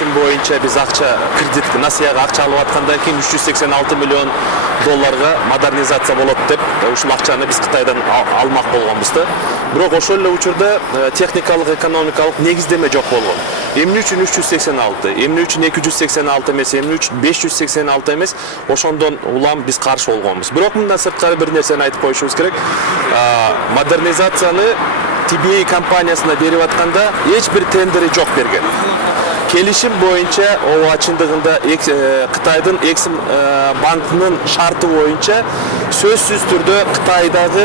келишим боюнча биз акча кредит насыяга акча алып аткандан кийин 386 миллион долларга модернизация болот деп ушул акчаны биз Кытайдан алмак болгонбуз да. Бирок ошол эле учурда техникалык, экономикалык негиздеме жок болгон. Эмне үчүн 386, эмне үчүн 286 эмес, эмне үчүн 586 эмес, ошондон улам биз каршы болгонбуз. Бирок мындан сырткары бир нерсени айтып коюшубуз керек. Модернизацияны TBA компаниясына берип атканда эч бир тендери жок берген. Келишим боюнча ооба чындыгында Кытайдын Эксим банкынын шарты боюнча сөзсүз түрдө Кытайдагы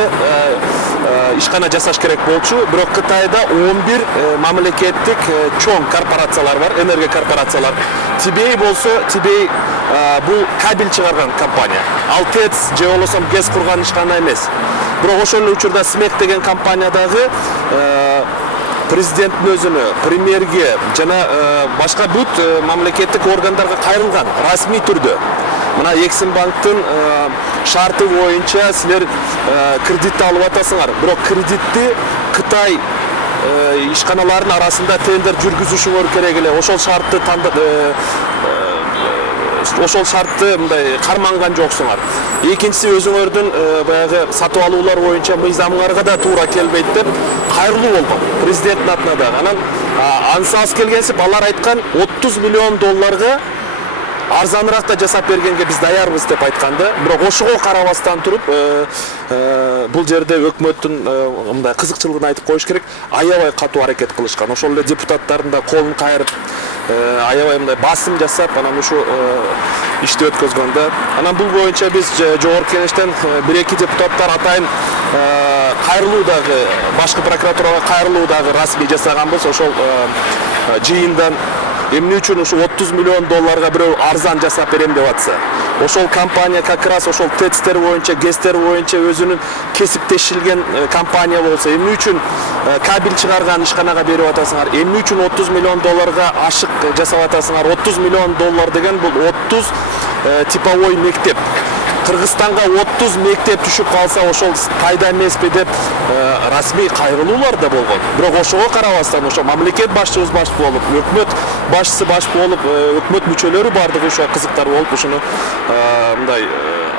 ишкана жасаш керек болчу. Бирок Кытайда 11 мамлекеттик чоң корпорациялар бар, энергия корпорациялар. TBA болсо, TBA бул кабель чыгарган компания. Ал ТЭЦ же болбосо ГЭС курган ишкана эмес. Бирок ошол эле учурда СМЕК деген компаниядагы президенттин өзүнө, премьерге жана башка бүт мамлекеттик органдарга кайрылган расмий түрдө. Мына Эксим банктын шарты боюнча силер кредит алып атасыңар. Бирок кредитти Кытай ишканаларынын арасында тендер жүргүзүшүңөр керек эле. Ошол шартты мындай карманган жоксуңар. Экинчиси өзүңөрдүн баягы сатып алуулар боюнча мыйзамыңарга да туура келбейт деп кайрылуу болгон президенттин атына да. Анан ансыз келгенсип алар айткан 30 миллион долларга арзаныраак да жасап бергенге биз даярбыз деп айтканда, бирок ошого карабастан туруп бул жерде өкмөттүн мындай кызыкчылыгын айтып коюш керек, аябай катуу аракет кылышкан. Ошол эле депутаттардын да колун кайрып, аябай мындай басым жасап, анан ушу ишти өткөзгөндө. Анан бул боюнча биз жогорку кеңештен 1-2 депутаттар атайын кайрылуу дагы, башкы прокуратурага кайрылуу дагы расмий жасаганбыз. Ошол жыйындан эмне үчүн ушу 30 миллион долларга бирөө арзан жасап берем деп атса, ошол компания как раз ошол ТЭЦтер боюнча, ГЭСтер боюнча өзүнүн кесиптешилген компания болсо, эмне үчүн кабель чыгарган ишканага берип атасыңар, эмне үчүн 30 миллион долларга ашык жасап атасыңар? 30 миллион доллар деген бул 30 типовой мектеп. Кыргызстанга 30 мектеп түшүп калса, ошол пайда эмеспи деп расмий кайрылуулар да болгон. Бирок ошого карабастан, ошо мамлекет башчыбыз баш болуп, өкмөт башчысы баш болуп, өкмөт мүчөлөрү бардыгы ошо кызыктар болуп, ушуну мындай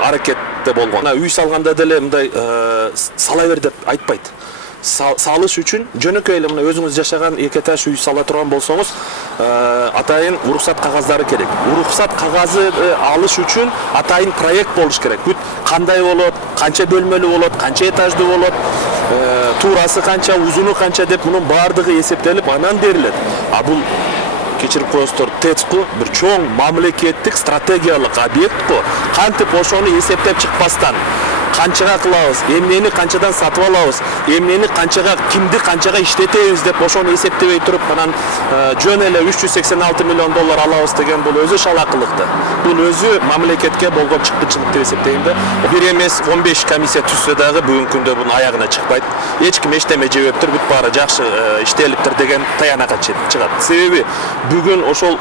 аракетте болгон. Үй салганда деле мындай сала бер деп айтпайт. Салыш үчүн жөнөкөй эле мына өзүңүз жашаган эки этаж үй сала турган болсоңуз, атайын уруксат кагаздары керек. Уруксат кагазы алыш үчүн атайын проект болуш керек. Бүт кандай болот, канча бөлмөлүү болот, канча этаждуу болот, туурасы канча, узуну канча деп мунун баардыгы эсептелип анан берилет. А бул кечирип коесуздар, ТЭЦ-ку бир чоң мамлекеттик стратегиялык объект-ку. Кантип ошону эсептеп чыкпастан канчага кылабыз, эмнени канчадан сатып алабыз, эмнени канчага, кимди канчага иштетебиз деп ошону эсептебей туруп, анан жөн эле 386 миллион доллар алабыз деген бул өзү шалакылыкты. Бул өзү мамлекетке болгон чыккынчылык деп эсептейм да. Бир эмес 15 комиссия түзсө дагы бүгүнкү күндө бунун аягына чыкпайт. Эч ким эчтеме жебептир, бүт баары жакшы иштелиптир деген таянакка чыгат. Себеби бүгүн ошол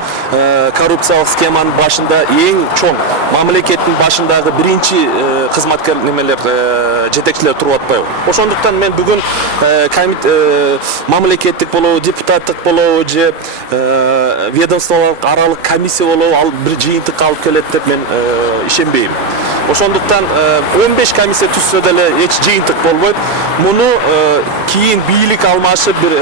коррупциялык схеманын башында эң чоң мамлекеттин башындагы биринчи кызматкер жетекчилер туруп атпайбы. Ошондуктан мен бүгүн мамлекеттик болобу, депутаттык болобу же ведомстволук аралык комиссия болобу, ал бир жыйынтыкка алып келет деп мен ишенбейм. Ошондуктан 15 комиссия түзсө деле эч жыйынтык болбойт. Муну кийин бийлик алмашып бир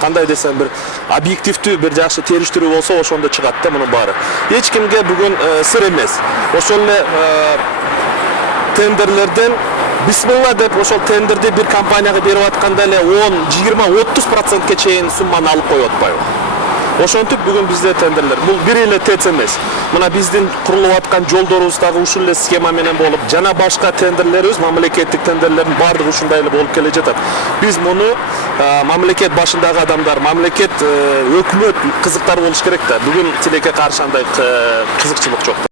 кандай десем бир объективдүү бир жакшы териштирүү болсо ошондо чыгат да мунун баары. Эч кимге бүгүн сыр эмес. Ошол эле тендерлерден бисмилла деп ошол тендерди бир компанияга берип атканда эле 10-20-30% чейин сумманы алып коюп атпайбы. Ошентип бүгүн бизде тендерлер бул бир эле ТЭЦ эмес. Мына биздин курулуп аткан жолдорубуз дагы ушул эле схема менен болуп, жана башка тендерлерибиз, мамлекеттик тендерлердин баардыгы ушундай эле болуп келе жатат. Биз муну мамлекет башындагы адамдар, мамлекет өкмөт кызыктар болуш керек да. Бүгүн тилекке каршы андай кызыкчылык жок да.